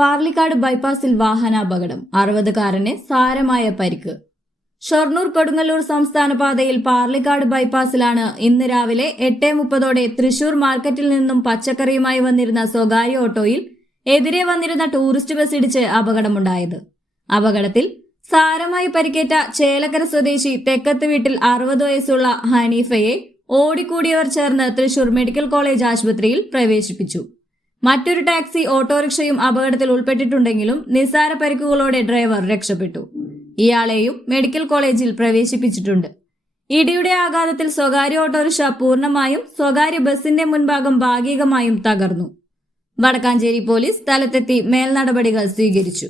പാർലിക്കാട് ബൈപ്പാസിൽ വാഹനാപകടം. അറുപതുകാരന് സാരമായ പരിക്ക്. ഷൊർണൂർ കൊടുങ്ങല്ലൂർ സംസ്ഥാന പാതയിൽ പാർലിക്കാട് ബൈപ്പാസിലാണ് ഇന്ന് രാവിലെ എട്ട് മുപ്പതോടെ തൃശൂർ മാർക്കറ്റിൽ നിന്നും പച്ചക്കറിയുമായി വന്നിരുന്ന സ്വകാര്യ ഓട്ടോയിൽ എതിരെ വന്നിരുന്ന ടൂറിസ്റ്റ് ബസ് ഇടിച്ച് അപകടമുണ്ടായത്. അപകടത്തിൽ സാരമായി പരിക്കേറ്റ ചേലക്കര സ്വദേശി തെക്കത്ത് വീട്ടിൽ അറുപത് വയസ്സുള്ള ഹനീഫയെ ഓടിക്കൂടിയവർ ചേർന്ന് തൃശൂർ മെഡിക്കൽ കോളേജ് ആശുപത്രിയിൽ പ്രവേശിപ്പിച്ചു. മറ്റൊരു ടാക്സി ഓട്ടോറിക്ഷയും അപകടത്തിൽ ഉൾപ്പെട്ടിട്ടുണ്ടെങ്കിലും നിസ്സാര പരിക്കുകളോടെ ഡ്രൈവർ രക്ഷപ്പെട്ടു. ഇയാളെയും മെഡിക്കൽ കോളേജിൽ പ്രവേശിപ്പിച്ചിട്ടുണ്ട്. ഇടിയുടെ ആഘാതത്തിൽ സ്വകാര്യ ഓട്ടോറിക്ഷ പൂർണമായും സ്വകാര്യ ബസിന്റെ മുൻഭാഗം ഭാഗികമായും തകർന്നു. വടക്കാഞ്ചേരി പോലീസ് സ്ഥലത്തെത്തി മേൽനടപടികൾ സ്വീകരിച്ചു.